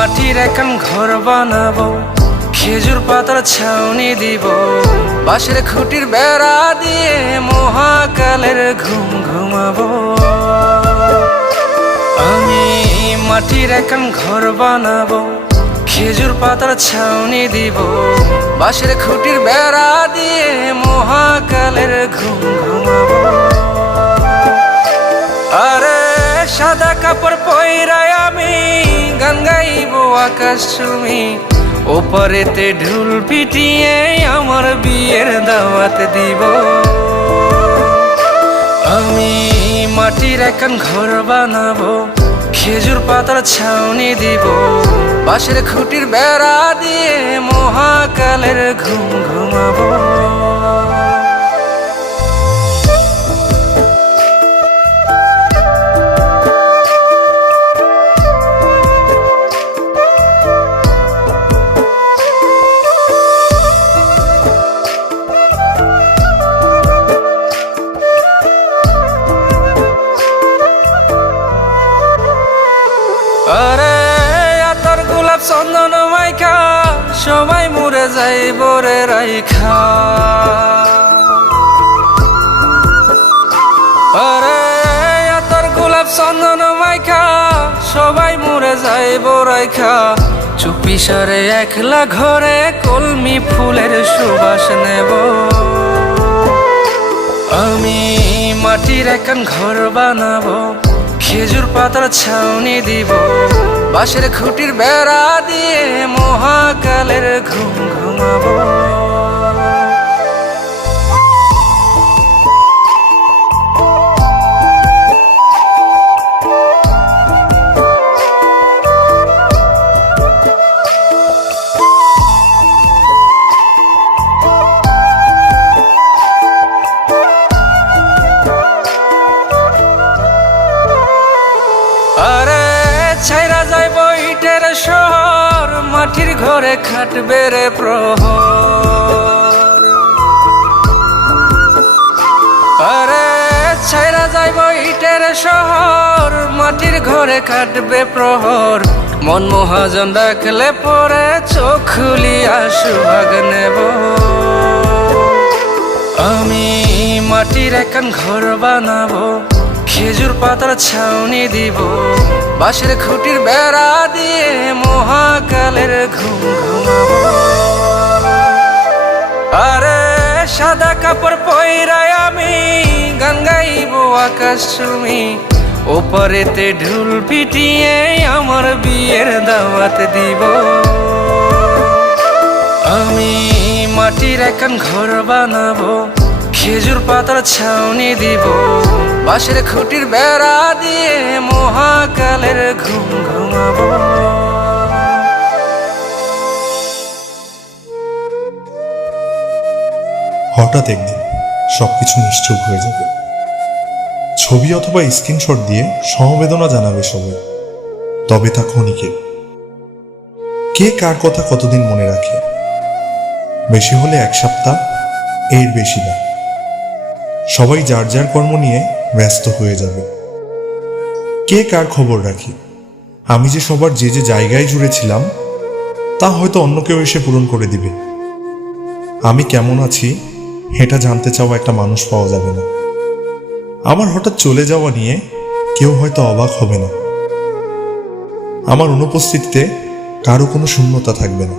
মাটির এখন ঘর বানাবো, খেজুর পাতার ছাউনি দিব, বাঁশের খুঁটির বেড়া দিয়ে মহাকালের ঘুম ঘুমাবো। আমি মাটির এখন ঘর বানাবো, খেজুর পাতার ছাউনি দিব, বাঁশের খুঁটির বেড়া দিয়ে মহাকালের ঘুম ঘুমাবো। আরে সাদা কাপড় পইরায় আমি গান গাইব আকাশ চুমি, ওপারেতে ঢুল পিটিয়ে আমার বিয়ের দাওয়াত দিব। আমি মাটির এখন ঘর বানাবো, খেজুর পাতার ছাউনি দিব, বাঁশের খুঁটির বেড়া দিয়ে মহাকালের ঘুম ঘুমাবো। আরে আতর গোলাপ চন্দন মাইখা সবাই মরে যাইব রে রাইখা। আরে আতর গোলাপ চন্দন মাইখা সবাই মরে যাইব রাইখা, চুপি সারে একলা ঘরে কলমি ফুলের সুবাস নেব। আমি মাটির এখন ঘর বানাবো, খেজুর পাতার ছাউনি দিব, বাঁশের খুঁটির বেড়া দিয়ে মহাকালের ঘুম ঘুমাবো। আরে ছাইরা যাইব ইটের শহর, মাটির ঘরে খাটবে রে প্রহর। আরে ছাইরা যাইব ইটের শহর, মাটির ঘরে খাটবে প্রহর। মন মহাজন ডাকলে পরে চোখ খুলিয়া সুভাগ নেব। আমি মাটির এখন ঘর বানাবো, খেজুর পাতার ছাউনি দিব, বাঁশের খুঁটির বেড়া দিয়ে মহাকালের ঘুম ঘুমাবো। আরে সাদা কাপড় পইরায় আমি গান গাইব আকাশ চুমি, ওপারেতে ঢুল পিটিয়ে আমার বিয়ের দাওয়াত দিব। আমি মাটির এখন ঘর বানাবো, খেজুর পাতার ছাউনি দিব, বাঁশের খুঁটির বেড়া দিয়ে মহাকালের ঘুম ঘুমাবো। হঠাৎ একদিন সবকিছু নিশ্চুপ হয়ে যাবে। ছবি অথবা স্ক্রিনশট দিয়ে সমবেদনা জানাবে সবাই, তবে তা ক্ষণিকের। কে কার কথা কতদিন মনে রাখে? বেশি হলে এক সপ্তাহ, এর বেশি না। সবাই যার যার কর্ম নিয়ে ব্যস্ত হয়ে যাবে। কে কার খবর রাখে? আমি যে সবার যে যে জায়গায় জুড়েছিলাম তা হয়তো অন্য কেউ এসে পূরণ করে দিবে। আমি কেমন আছি এটা জানতে চাওয়া একটা মানুষ পাওয়া যাবে না। আমার হঠাৎ চলে যাওয়া নিয়ে কেউ হয়তো অবাক হবে না। আমার অনুপস্থিতিতে কারো কোনো শূন্যতা থাকবে না।